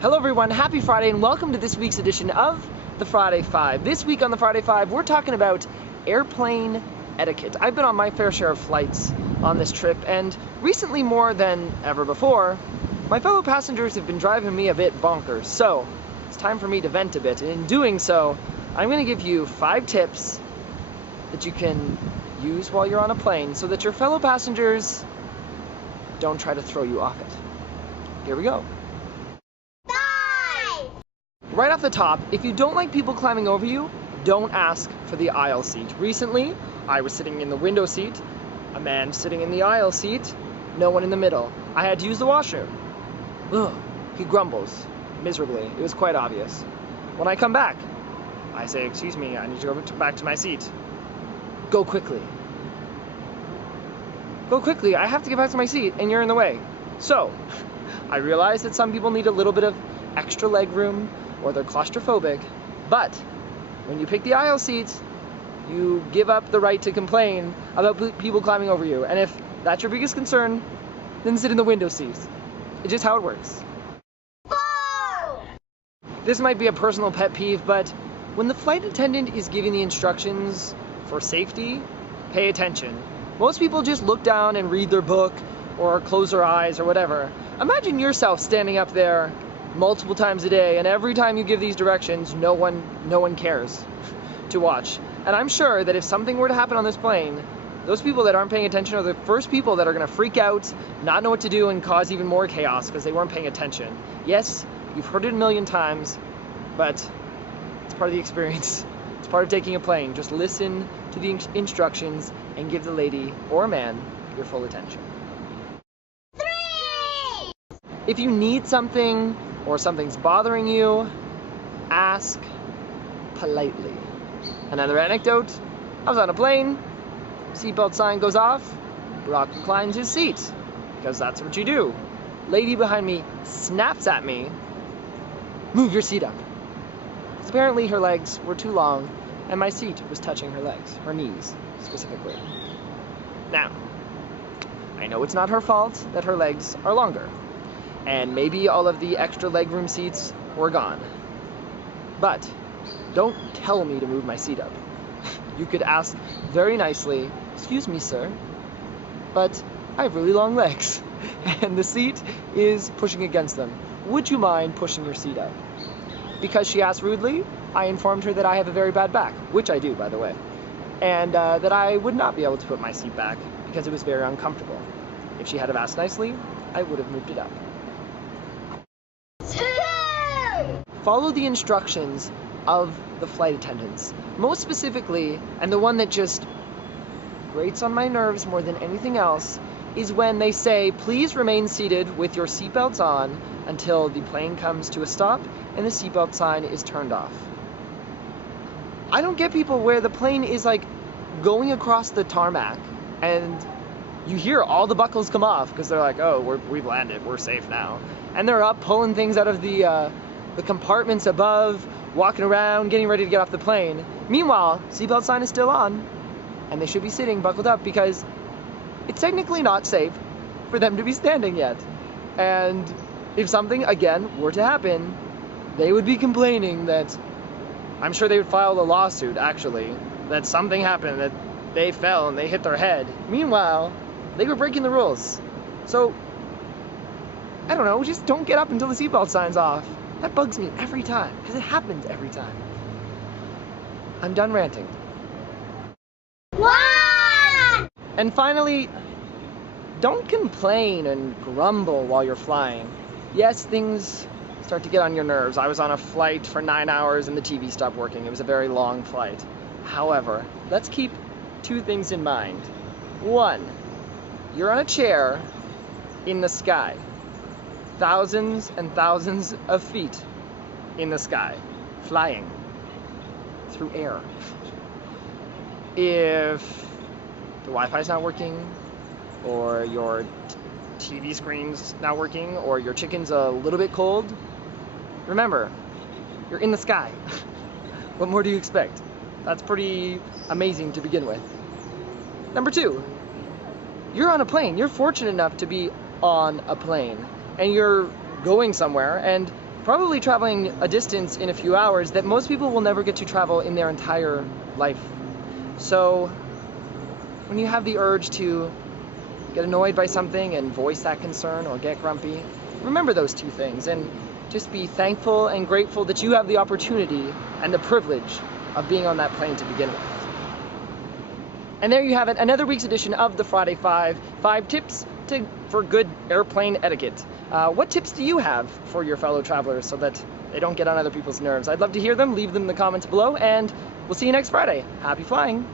Hello everyone, happy Friday and welcome to this week's edition of the Friday Five. This week on the Friday Five, we're talking about airplane etiquette. I've been on my fair share of flights on this trip, and recently more than ever before, my fellow passengers have been driving me a bit bonkers. So, it's time for me to vent a bit, and in doing so, I'm going to give you 5 tips that you can use while you're on a plane so that your fellow passengers don't try to throw you off it. Here we go. Right off the top, if you don't like people climbing over you, don't ask for the aisle seat. Recently, I was sitting in the window seat, a man sitting in the aisle seat, no one in the middle. I had to use the washroom. Ugh, he grumbles miserably. It was quite obvious. When I come back, I say, "Excuse me, I need to go back to my seat." Go quickly. Go quickly, I have to get back to my seat and you're in the way. So, I realize that some people need a little bit of extra leg room, or they're claustrophobic, but when you pick the aisle seats, you give up the right to complain about people climbing over you. And if that's your biggest concern, then sit in the window seats. It's just how it works. This might be a personal pet peeve, but when the flight attendant is giving the instructions for safety, pay attention. Most people just look down and read their book or close their eyes or whatever. Imagine yourself standing up there multiple times a day, and every time you give these directions, no one cares to watch. And I'm sure that if something were to happen on this plane, those people that aren't paying attention are the first people that are going to freak out, not know what to do, and cause even more chaos because they weren't paying attention. Yes, you've heard it a million times, but it's part of the experience. It's part of taking a plane. Just listen to the instructions and give the lady or man your full attention. 3! If you need something or something's bothering you, ask politely. Another anecdote, I was on a plane, seatbelt sign goes off, Barack reclines his seat, because that's what you do. Lady behind me snaps at me, "Move your seat up." Because apparently her legs were too long and my seat was touching her legs, her knees specifically. Now, I know it's not her fault that her legs are longer, and maybe all of the extra legroom seats were gone. But don't tell me to move my seat up. You could ask very nicely, "Excuse me, sir, but I have really long legs, and the seat is pushing against them. Would you mind pushing your seat up?" Because she asked rudely, I informed her that I have a very bad back, which I do, by the way, and that I would not be able to put my seat back because it was very uncomfortable. If she had have asked nicely, I would have moved it up. 2! Follow the instructions of the flight attendants. Most specifically, and the one that just grates on my nerves more than anything else, is when they say, "Please remain seated with your seatbelts on until the plane comes to a stop and the seatbelt sign is turned off." I don't get people where the plane is like going across the tarmac and you hear all the buckles come off because they're like, "Oh, we've landed, we're safe now." And they're up pulling things out of the compartments above, walking around, getting ready to get off the plane. Meanwhile, seatbelt sign is still on, and they should be sitting buckled up because it's technically not safe for them to be standing yet. And if something, again, were to happen, they would be complaining that, I'm sure they would file a lawsuit, actually, that something happened, that they fell and they hit their head. Meanwhile, they were breaking the rules. So, I don't know, just don't get up until the seatbelt sign's off. That bugs me every time, because it happens every time. I'm done ranting. 1! And finally, don't complain and grumble while you're flying. Yes, things start to get on your nerves. I was on a flight for 9 hours and the TV stopped working. It was a very long flight. However, let's keep 2 things in mind. 1, you're on a chair in the sky. Thousands and thousands of feet in the sky, flying through air. If the Wi-Fi's not working, or your TV screen's not working, or your chicken's a little bit cold, remember, you're in the sky. What more do you expect? That's pretty amazing to begin with. Number 2, you're on a plane. You're fortunate enough to be on a plane, and you're going somewhere, and probably traveling a distance in a few hours that most people will never get to travel in their entire life. So when you have the urge to get annoyed by something and voice that concern, or get grumpy, remember those two things and just be thankful and grateful that you have the opportunity and the privilege of being on that plane to begin with. And there you have it, another week's edition of the Friday Five tips for good airplane etiquette. What tips do you have for your fellow travelers so that they don't get on other people's nerves? I'd love to hear them. Leave them in the comments below, and we'll see you next Friday. Happy flying!